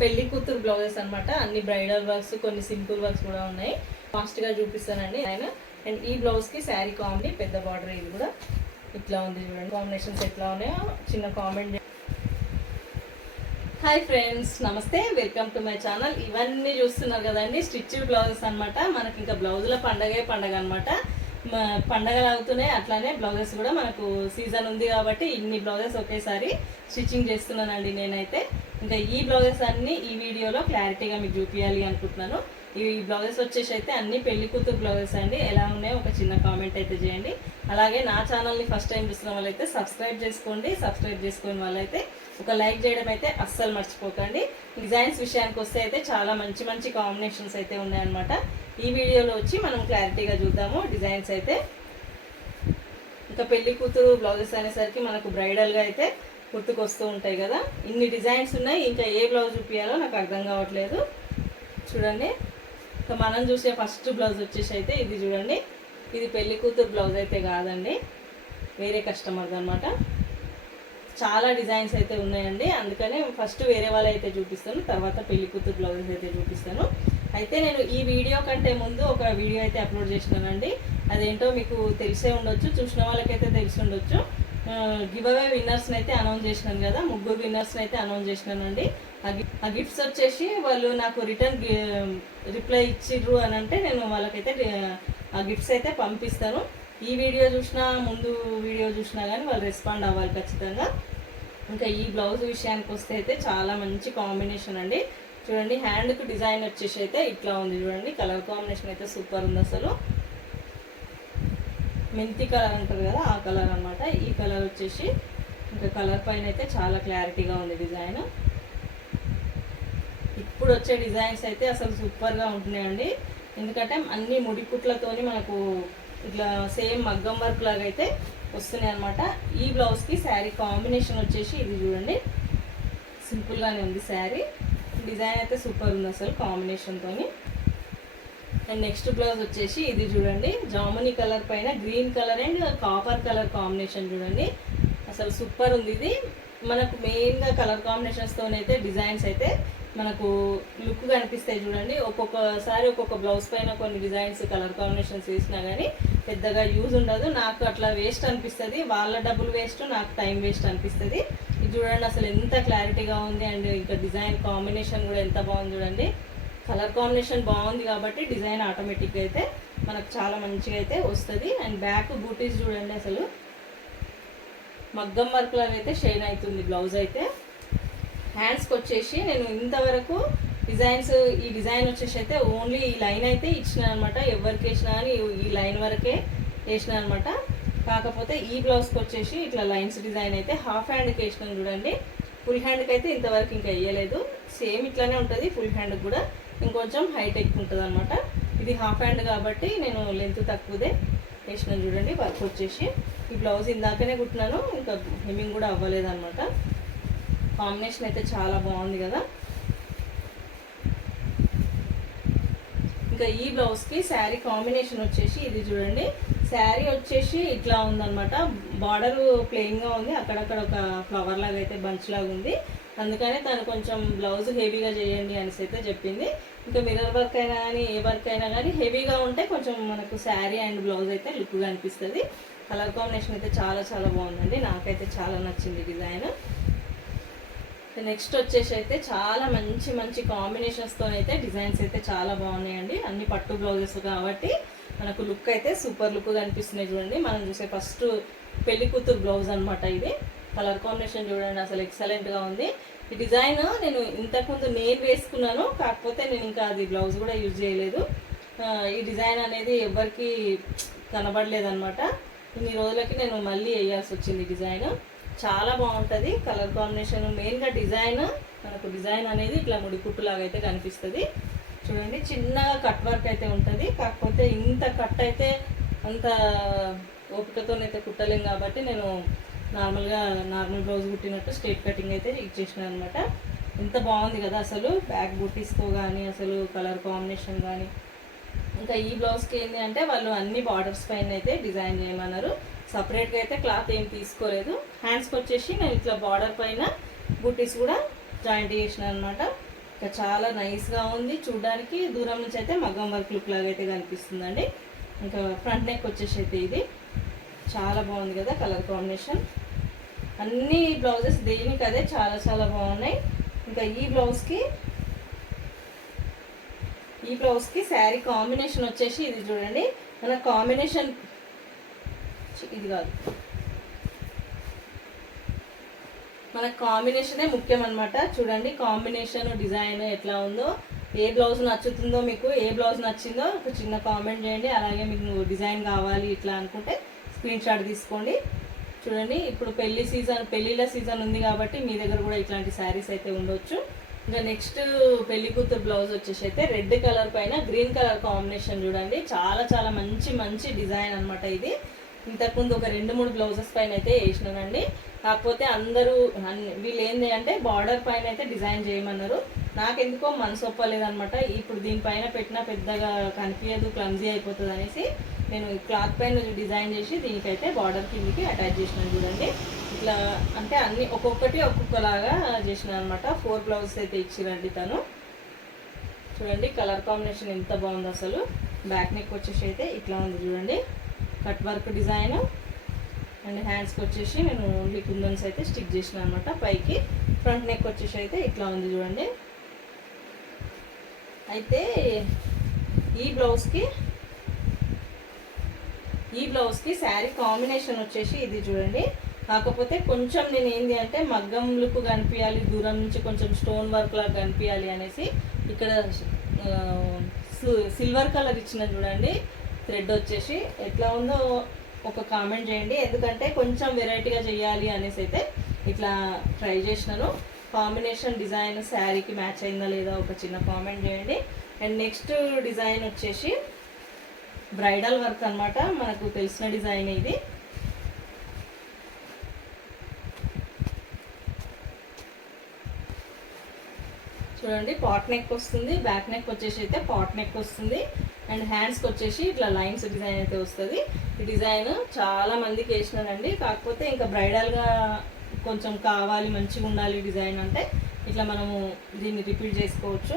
పెళ్ళి కూతురు బ్లౌజెస్ అనమాట అన్ని బ్రైడల్ వర్క్స్ కొన్ని సింపుల్ వర్క్స్ కూడా ఉన్నాయి. ఫాస్ట్గా చూపిస్తానండి ఆయన. అండ్ ఈ బ్లౌజ్కి శారీ కాంబి పెద్ద బార్డర్ ఇది కూడా ఇట్లా ఉంది చూడండి. కాంబినేషన్స్ ఎట్లా ఉన్నాయో చిన్న కామెంట్ హాయ్ ఫ్రెండ్స్ నమస్తే. వెల్కమ్ టు మై ఛానల్ ఇవన్నీ చూస్తున్నారు కదండి స్టిచ్ బ్లౌజెస్ అన్నమాట. మనకి ఇంకా బ్లౌజుల పండగే పండగ అనమాట పండగలు అవుతున్నాయి అట్లానే బ్లౌజెస్ కూడా మనకు సీజన్ ఉంది కాబట్టి ఇన్ని బ్లౌజెస్ ఒకేసారి స్టిచ్చింగ్ చేస్తున్నానండి నేనైతే. ఇంకా ఈ బ్లౌజెస్ అన్నీ ఈ వీడియోలో క్లారిటీగా మీకు చూపించాలి అనుకుంటున్నాను. ఈ బ్లౌజెస్ వచ్చేసి అయితే అన్ని పెళ్ళి కూతురు బ్లౌజెస్ అండి. ఎలా ఉన్నాయో ఒక చిన్న కామెంట్ అయితే చేయండి. అలాగే నా ఛానల్ని ఫస్ట్ టైం చూసిన వాళ్ళైతే సబ్స్క్రైబ్ చేసుకోండి. సబ్స్క్రైబ్ చేసుకుని వాళ్ళైతే ఒక లైక్ చేయడం అయితే అస్సలు మర్చిపోకండి. డిజైన్స్ విషయానికి వస్తే అయితే చాలా మంచి మంచి కాంబినేషన్స్ అయితే ఉన్నాయన్నమాట. ఈ వీడియోలో వచ్చి మనం క్లారిటీగా చూద్దాము. డిజైన్స్ అయితే ఇంకా పెళ్ళి కూతురు బ్లౌజెస్ అనేసరికి మనకు బ్రైడల్గా అయితే గుర్తుకొస్తూ ఉంటాయి కదా. ఇన్ని డిజైన్స్ ఉన్నాయి. ఇంకా ఏ బ్లౌజ్ చూపించాలో నాకు అర్థం కావట్లేదు. చూడండి. ఇంకా మనం చూసే ఫస్ట్ బ్లౌజ్ వచ్చేసి అయితే ఇది చూడండి. ఇది పెళ్ళి కూతురు బ్లౌజ్ అయితే కాదండి. వేరే కస్టమర్ అనమాట చాలా డిజైన్స్ అయితే ఉన్నాయండి. అందుకనే ఫస్ట్ వేరే వాళ్ళు అయితే చూపిస్తాను. తర్వాత పెళ్ళి కూతురు బ్లౌజెస్ అయితే చూపిస్తాను. అయితే నేను ఈ వీడియో కంటే ముందు ఒక వీడియో అయితే అప్లోడ్ చేసినానండి అదేంటో మీకు తెలిసే ఉండొచ్చు చూసిన వాళ్ళకైతే తెలిసి ఉండొచ్చు. గివ్ అవే విన్నర్స్ని అయితే అనౌన్స్ చేసినాను కదా ముగ్గురు విన్నర్స్ని అయితే అనౌన్స్ చేసినానండి. ఆ ఆ గిఫ్ట్స్ వచ్చేసి వాళ్ళు నాకు రిటర్న్ రిప్లై ఇచ్చిర్రు అని అంటే నేను వాళ్ళకైతే ఆ గిఫ్ట్స్ అయితే పంపిస్తాను. ఈ వీడియో చూసినా ముందు వీడియో చూసినా కానీ వాళ్ళు రెస్పాండ్ అవ్వాలి ఖచ్చితంగా. ఇంకా ఈ బ్లౌజ్ విషయానికి వస్తే అయితే చాలా మంచి కాంబినేషన్ అండి. చూడండి హ్యాండ్కి డిజైన్ వచ్చేసి అయితే ఇట్లా ఉంది చూడండి. కలర్ కాంబినేషన్ అయితే సూపర్ ఉంది అసలు. మెంతి కలర్ అంటారు కదా ఆ కలర్ అనమాట ఈ కలర్ వచ్చేసి ఇంకా కలర్ పైన అయితే చాలా క్లారిటీగా ఉంది డిజైన్. ఇప్పుడు వచ్చే డిజైన్స్ అయితే అసలు సూపర్గా ఉంటున్నాయండి. ఎందుకంటే అన్ని ముడిపుట్లతోని మనకు ఇట్లా సేమ్ మగ్గం వర్క్ లాగా అయితే వస్తున్నాయి అనమాట ఈ బ్లౌజ్కి శారీ కాంబినేషన్ వచ్చేసి ఇది చూడండి. సింపుల్గానే ఉంది శారీ. డిజైన్ అయితే సూపర్ ఉంది అసలు కాంబినేషన్తో అండ్ నెక్స్ట్ బ్లౌజ్ వచ్చేసి ఇది చూడండి. జామునీ కలర్ పైన green colour and copper colour combination చూడండి. అసలు సూపర్ ఉంది ఇది. మనకు మెయిన్గా కలర్ కాంబినేషన్స్తోనైతే డిజైన్స్ అయితే మనకు లుక్ కనిపిస్తాయి చూడండి. ఒక్కొక్కసారి ఒక్కొక్క బ్లౌజ్ పైన కొన్ని డిజైన్స్ కలర్ కాంబినేషన్స్ వేసినా కానీ పెద్దగా యూజ్ ఉండదు. నాకు అట్లా వేస్ట్ అనిపిస్తుంది. వాళ్ళ డబ్బులు వేస్ట్ నాకు టైం వేస్ట్ అనిపిస్తుంది. చూడండి అసలు ఎంత క్లారిటీగా ఉంది అండ్ ఇంకా డిజైన్ కాంబినేషన్ కూడా ఎంత బాగుంది చూడండి. కలర్ కాంబినేషన్ బాగుంది కాబట్టి డిజైన్ ఆటోమేటిక్గా అయితే మనకు చాలా మంచిగా అయితే వస్తుంది. అండ్ బ్యాక్ బూటీస్ చూడండి అసలు. మగ్గం వర్క్లో అయితే షైన్ అవుతుంది బ్లౌజ్ అయితే. హ్యాండ్స్కి వచ్చేసి నేను ఇంతవరకు డిజైన్స్ ఈ డిజైన్ వచ్చేసి అయితే ఓన్లీ ఈ లైన్ అయితే ఇచ్చిన అనమాట ఎవరికి వేసినా కానీ ఈ లైన్ వరకే వేసిన అనమాట కాకపోతే ఈ బ్లౌజ్కి వచ్చేసి ఇట్లా లైన్స్ డిజైన్ అయితే హాఫ్ హ్యాండ్కి వేసినాను చూడండి. ఫుల్ హ్యాండ్కి అయితే ఇంతవరకు ఇంకా వేయలేదు. సేమ్ ఇట్లానే ఉంటుంది ఫుల్ హ్యాండ్కి కూడా. ఇంకొంచెం హైటెక్ ఉంటుంది అనమాట ఇది హాఫ్ హ్యాండ్ కాబట్టి నేను లెంత్ తక్కువదే వేసినాను చూడండి వర్క్ వచ్చేసి. ఈ బ్లౌజ్ ఇందాకనే కుట్టినాను ఇంకా హెమ్మింగ్ కూడా అవ్వలేదు అనమాట కాంబినేషన్ అయితే చాలా బాగుంది కదా. ఇంకా ఈ బ్లౌజ్కి శారీ కాంబినేషన్ వచ్చేసి ఇది చూడండి. శారీ వచ్చేసి ఇట్లా ఉందన్నమాట. బార్డర్ ప్లెయిన్గా ఉంది. అక్కడక్కడ ఒక ఫ్లవర్ లాగా అయితే బంచ్ లాగా ఉంది. అందుకనే తను కొంచెం బ్లౌజ్ హెవీగా చేయండి అనేసి అయితే చెప్పింది. ఇంకా మిర్రర్ వర్క్ అయినా కానీ ఏ వర్క్ అయినా కానీ హెవీగా ఉంటే కొంచెం మనకు శారీ అండ్ బ్లౌజ్ అయితే లుక్గా అనిపిస్తుంది. కలర్ కాంబినేషన్ అయితే చాలా చాలా బాగుందండి. నాకైతే చాలా నచ్చింది డిజైన్ నెక్స్ట్ వచ్చేసి అయితే చాలా మంచి మంచి కాంబినేషన్స్తో అయితే డిజైన్స్ అయితే చాలా బాగున్నాయండి. అన్ని పట్టు బ్లౌజెస్ కాబట్టి మనకు లుక్ అయితే సూపర్ లుక్ కనిపిస్తున్నాయి చూడండి. మనం చూసే ఫస్ట్ పెళ్ళి కూతురు బ్లౌజ్ అనమాట ఇది. కలర్ కాంబినేషన్ చూడండి అసలు ఎక్సలెంట్గా ఉంది. ఈ డిజైన్ నేను ఇంతకుముందు నేను వేసుకున్నాను కాకపోతే నేను ఇంకా అది బ్లౌజ్ కూడా యూజ్ చేయలేదు. ఈ డిజైన్ అనేది ఎవరికి కనబడలేదనమాట ఇన్ని రోజులకి నేను మళ్ళీ వేయాల్సి వచ్చింది డిజైన్. చాలా బాగుంటుంది కలర్ కాంబినేషన్. మెయిన్గా డిజైన్ మనకు డిజైన్ అనేది ఇట్లా ముడి కుట్టులాగా అయితే కనిపిస్తుంది. చూడండి చిన్నగా కట్ వర్క్ అయితే ఉంటుంది కాకపోతే ఇంత కట్ అయితే అంత ఓపికతోనైతే కుట్టలేం కాబట్టి నేను నార్మల్గా నార్మల్ బ్లౌజ్ కుట్టినట్టు స్ట్రేట్ కటింగ్ అయితే ఇచ్చేసిన అనమాట ఎంత బాగుంది కదా అసలు బ్యాక్ బూటీస్తో కానీ అసలు కలర్ కాంబినేషన్ కానీ ఇంకా ఈ బ్లౌజ్కి ఏంటి అంటే వాళ్ళు అన్ని బార్డర్స్ పైన అయితే డిజైన్ చేయమన్నారు. సపరేట్గా అయితే క్లాత్ ఏం తీసుకోలేదు. హ్యాండ్స్కి వచ్చేసి నేను ఇట్లా బార్డర్ పైన బుట్టీస్ కూడా జాయింట్ చేసిన అనమాట ఇంకా చాలా నైస్గా ఉంది. చూడడానికి దూరం నుంచి అయితే మగ్గం వర్క్ లుక్ లాగా అయితే కనిపిస్తుందండి. ఇంకా ఫ్రంట్ నెక్ వచ్చేసి అయితే ఇది. చాలా బాగుంది కదా కలర్ కాంబినేషన్ అన్ని బ్లౌజెస్ దేనికి అదే చాలా చాలా బాగున్నాయి. ఇంకా ఈ బ్లౌజ్కి ఈ బ్లౌజ్కి శారీ కాంబినేషన్ వచ్చేసి ఇది చూడండి. మన కాంబినేషన్ ఇది కాదు. మన కాంబినేషనే ముఖ్యం అనమాట చూడండి కాంబినేషన్ డిజైన్ ఎట్లా ఉందో ఏ బ్లౌజ్ నచ్చుతుందో మీకు ఏ బ్లౌజ్ నచ్చిందో ఒక చిన్న కామెంట్ చేయండి. అలాగే మీకు డిజైన్ కావాలి ఇట్లా అనుకుంటే స్క్రీన్ షాట్ తీసుకోండి. చూడండి ఇప్పుడు పెళ్ళి సీజన్ పెళ్ళిళ్ళ సీజన్ ఉంది కాబట్టి మీ దగ్గర కూడా ఇట్లాంటి శారీస్ అయితే ఉండొచ్చు. ఇంకా నెక్స్ట్ పెళ్ళి కూతురు బ్లౌజ్ వచ్చేసి అయితే రెడ్ కలర్ పైన గ్రీన్ కలర్ కాంబినేషన్ చూడండి. చాలా చాలా మంచి మంచి డిజైన్ అనమాట ఇది. ఇంతకుముందు ఒక రెండు మూడు బ్లౌజెస్ పైన అయితే వేసినానండి. కాకపోతే అందరూ అన్ని- వీళ్ళు ఏంది అంటే బార్డర్ పైన అయితే డిజైన్ చేయమన్నారు. నాకెందుకో మనసు ఒప్పలేదనమాట ఇప్పుడు దీనిపైన పెట్టినా పెద్దగా కనిపించదు క్లమ్జీ అయిపోతుంది అనేసి నేను క్లాత్ పైన డిజైన్ చేసి దీనికైతే బార్డర్ కిందికి అటాచ్ చేసినాను చూడండి. ఇట్లా అంటే అన్ని ఒక్కొక్కటి ఒక్కొక్కలాగా చేసిన అనమాట ఫోర్ బ్లౌజెస్ అయితే ఇచ్చిరండి తను. చూడండి కలర్ కాంబినేషన్ ఎంత బాగుంది అసలు. బ్యాక్ నెక్ వచ్చేసి అయితే ఇట్లా ఉంది చూడండి. Cut work design. అండ్ హ్యాండ్స్కి వచ్చేసి నేను ఓన్లీ కుందన్స్ అయితే స్టిక్ చేసిన అనమాట పైకి ఫ్రంట్ నెక్ వచ్చేసి అయితే ఇట్లా ఉంది చూడండి. అయితే ఈ బ్లౌజ్కి ఈ బ్లౌజ్కి శారీ కాంబినేషన్ వచ్చేసి ఇది చూడండి. కాకపోతే కొంచెం నేను ఏంది అంటే మగ్గం లుక్ కనిపించాలి దూరం నుంచి కొంచెం స్టోన్ వర్క్ లాగా కనిపించాలి అనేసి ఇక్కడ సి- సిల్వర్ కలర్ ఇచ్చిన చూడండి. థ్రెడ్ వచ్చేసి ఎట్లా ఉందో ఒక కామెంట్ చేయండి. ఎందుకంటే కొంచెం వెరైటీగా చేయాలి అనేసి అయితే ఇట్లా ట్రై చేసినాను. కాంబినేషన్ డిజైన్ శారీకి మ్యాచ్ అయిందా లేదా ఒక చిన్న కామెంట్ చేయండి. అండ్ నెక్స్ట్ డిజైన్ వచ్చేసి బ్రైడల్ వర్క్ అనమాట మనకు తెలిసిన డిజైన్ ఇది. చూడండి పాట్ నెక్ వస్తుంది బ్యాక్ నెక్ వచ్చేసి అయితే పాట్ నెక్ వస్తుంది అండ్ హ్యాండ్స్కి వచ్చేసి ఇట్లా లైన్స్ డిజైన్ అయితే వస్తుంది. ఈ డిజైన్ చాలా మందికి వేసినానండి కాకపోతే ఇంకా బ్రైడల్గా కొంచెం కావాలి మంచిగా ఉండాలి డిజైన్ అంటే ఇట్లా మనము దీన్ని రిపీట్ చేసుకోవచ్చు.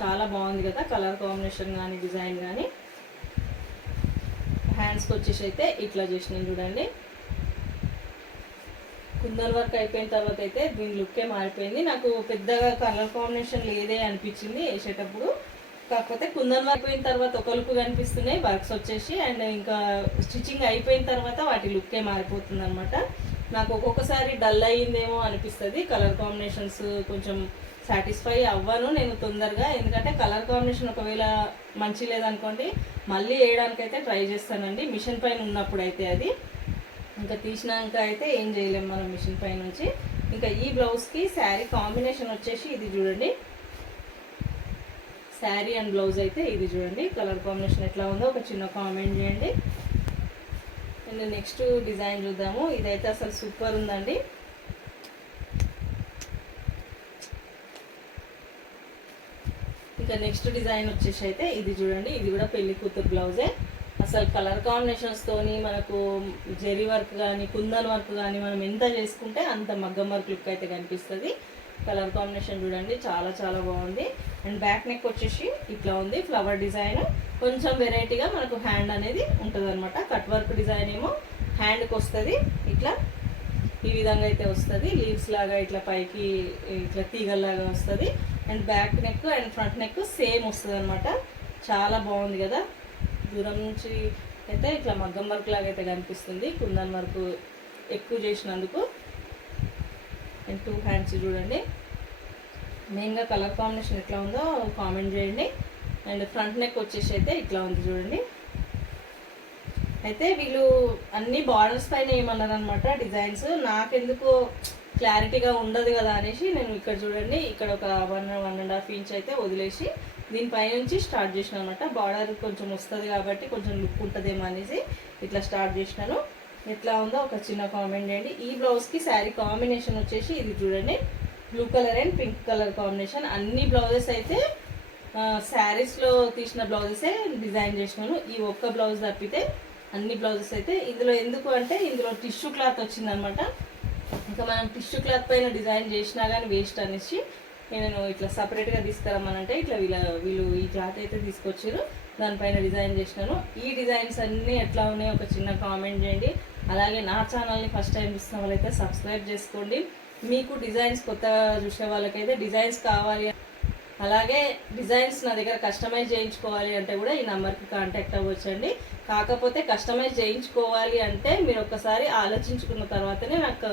చాలా బాగుంది కదా కలర్ కాంబినేషన్ కానీ డిజైన్ కానీ. హ్యాండ్స్కి వచ్చేసి అయితే ఇట్లా చేసినాను చూడండి. కుందన్ వర్క్ అయిపోయిన తర్వాత అయితే దీని లుక్కే మారిపోయింది. నాకు పెద్దగా కలర్ కాంబినేషన్ లేదే అనిపించింది వేసేటప్పుడు. కాకపోతే కుందన్ వర్క్ అయిపోయిన తర్వాత ఒక లుక్ కనిపిస్తున్నాయి వర్క్స్ వచ్చేసి. అండ్ ఇంకా స్టిచ్చింగ్ అయిపోయిన తర్వాత వాటి లుక్కే మారిపోతుంది అనమాట నాకు ఒక్కొక్కసారి డల్ అయ్యిందేమో అనిపిస్తుంది. కలర్ కాంబినేషన్స్ కొంచెం సాటిస్ఫై అవ్వను నేను తొందరగా. ఎందుకంటే కలర్ కాంబినేషన్ ఒకవేళ మంచి లేదనుకోండి మళ్ళీ వేయడానికైతే ట్రై చేస్తానండి. మిషన్ పైన ఉన్నప్పుడు అయితే అది. ఇంకా తీసినాక అయితే ఏం చేయలేము మనం మిషన్ పై నుంచి. ఇంకా ఈ బ్లౌజ్కి శారీ కాంబినేషన్ వచ్చేసి ఇది చూడండి. శారీ అండ్ బ్లౌజ్ అయితే ఇది చూడండి. కలర్ కాంబినేషన్ ఎట్లా ఉందో ఒక చిన్న కామెంట్ చేయండి. అండ్ నెక్స్ట్ డిజైన్ చూద్దాము. ఇదైతే అసలు సూపర్ ఉందండి. ఇంకా నెక్స్ట్ డిజైన్ వచ్చేసి అయితే ఇది చూడండి. ఇది కూడా పెళ్ళి కూతురు బ్లౌజే అసలు కలర్ కాంబినేషన్స్ తోని మనకు జెరీ వర్క్ కానీ కుందన్ వర్క్ కానీ మనం ఎంత చేసుకుంటే అంత మగ్గం వర్క్ లుక్ అయితే కనిపిస్తుంది. కలర్ కాంబినేషన్ చూడండి చాలా చాలా బాగుంది. అండ్ బ్యాక్ నెక్ వచ్చేసి ఇట్లా ఉంది ఫ్లవర్ డిజైన్. కొంచెం వెరైటీగా మనకు హ్యాండ్ అనేది ఉంటుంది అనమాట కట్ వర్క్ డిజైన్ ఏమో హ్యాండ్కి వస్తుంది ఇట్లా ఈ విధంగా అయితే వస్తుంది. లీవ్స్ లాగా ఇట్లా పైకి ఇట్లా తీగల్లాగా వస్తుంది. And back neck and front neck same వస్తుంది అనమాట చాలా బాగుంది కదా. దూరం నుంచి అయితే ఇట్లా మగ్గం వర్క్ లాగా అయితే కనిపిస్తుంది. కుందన్ వర్క్ ఎక్కువ చేసినందుకు అండ్ టూ హ్యాండ్స్ చూడండి. మెయిన్గా కలర్ కాంబినేషన్ ఎట్లా ఉందో కామెంట్ చేయండి. అండ్ ఫ్రంట్ నెక్ వచ్చేసి అయితే ఇట్లా ఉంది చూడండి. అయితే వీళ్ళు అన్ని బార్డర్స్ పైన ఏమన్నారు అనమాట డిజైన్స్ నాకెందుకు క్లారిటీగా ఉండదు కదా అనేసి నేను ఇక్కడ చూడండి. ఇక్కడ ఒక one one and half inch అయితే వదిలేసి దీనిపై నుంచి స్టార్ట్ చేసిన అనమాట బార్డర్ కొంచెం వస్తుంది కాబట్టి కొంచెం లుక్ ఉంటుందేమో అనేసి ఇట్లా స్టార్ట్ చేసినాను. ఎట్లా ఉందో ఒక చిన్న కామెంట్ చేయండి. ఈ బ్లౌజ్కి శారీ కాంబినేషన్ వచ్చేసి ఇది చూడండి. Blue colour and pink colour combination అన్ని బ్లౌజెస్ అయితే శారీస్లో తీసిన బ్లౌజెసే డిజైన్ చేసినాను. ఈ ఒక్క బ్లౌజ్ తప్పితే అన్ని బ్లౌజెస్ అయితే ఇందులో ఎందుకు అంటే ఇందులో టిష్యూ క్లాత్ వచ్చిందనమాట. ఇంకా మనం టిష్యూ క్లాత్ పైన డిజైన్ చేసినా కానీ వేస్ట్ అనేసి నేను ఇట్లా సపరేట్గా తీసుకురమ్మనంటే ఇట్లా వీళ్ళ వీళ్ళు ఈ జాతి అయితే తీసుకొచ్చారు. దానిపైన డిజైన్ చేసినాను. ఈ డిజైన్స్ అన్నీ ఎట్లా ఉన్నాయి ఒక చిన్న కామెంట్ చేయండి. అలాగే నా ఛానల్ని ఫస్ట్ టైం చూసిన వాళ్ళైతే సబ్స్క్రైబ్ చేసుకోండి. మీకు డిజైన్స్ కొత్తగా చూసే వాళ్ళకైతే డిజైన్స్ కావాలి. అలాగే డిజైన్స్ నా దగ్గర కస్టమైజ్ చేయించుకోవాలి అంటే కూడా ఈ నెంబర్కి కాంటాక్ట్ అవ్వచ్చండి. కాకపోతే కస్టమైజ్ చేయించుకోవాలి అంటే మీరు ఒక్కసారి ఆలోచించుకున్న తర్వాతనే నాకు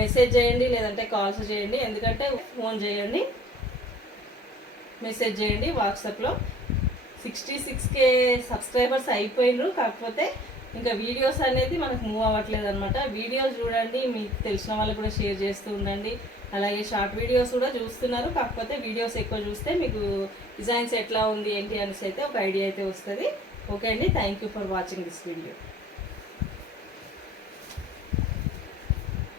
మెసేజ్ చేయండి లేదంటే కాల్స్ చేయండి ఎందుకంటే ఫోన్ చేయండి మెసేజ్ చేయండి వాట్సాప్లో. సిక్స్టీ సిక్స్ కే సబ్స్క్రైబర్స్ అయిపోయినారు కాకపోతే ఇంకా వీడియోస్ అనేది మనకు మూవ్ అవ్వట్లేదు అనమాట వీడియోస్ చూడండి మీకు తెలిసిన వాళ్ళకి కూడా షేర్ చేస్తూ ఉండండి. అలాగే షార్ట్ వీడియోస్ కూడా చూస్తున్నారు కాకపోతే వీడియోస్ ఎక్కువ చూస్తే మీకు డిజైన్స్ ఎట్లా ఉంది ఏంటి అనేసి అయితే ఒక ఐడియా అయితే వస్తుంది. ఓకే అండి thank you for watching this video.